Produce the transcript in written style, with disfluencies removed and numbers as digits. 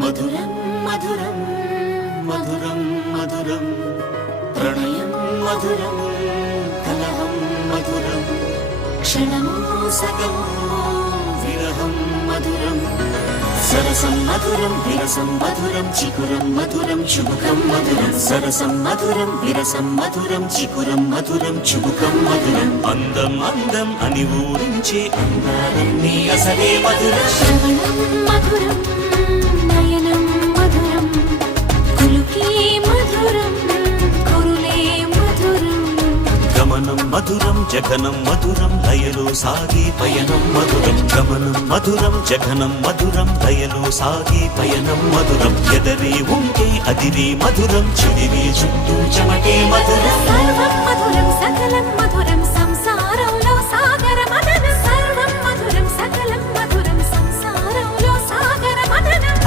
మధురం మధురం మధురం మధురం ప్రణయం మధురం కలహం మధురం క్షణమో సగమో విరహం మధురం సరసం మధురం విరసం మధురం చికురం మధురం చుబుకం మధురం సరసం మధురం విరసం మధురం చికురం మధురం చుబుకం మధురం అందం అందం అని ఊరించే అందాలన్నీ అసలే మధురం శ్రవణం మధురం నయనం మధురం కులుకే మధురం కురులే మధురం గమనం మధురం జగనం మధురం లయలో సాగే పయనం మధురం గమనం మధురం జగనం మధురం లయలో సాగే పయనం మధురం ఎదరే ఉంటే అదిరే మధురం చెదిరే చుట్టూ చెమటే మధురం సర్వం మధురం సకలం మధురం సంసారం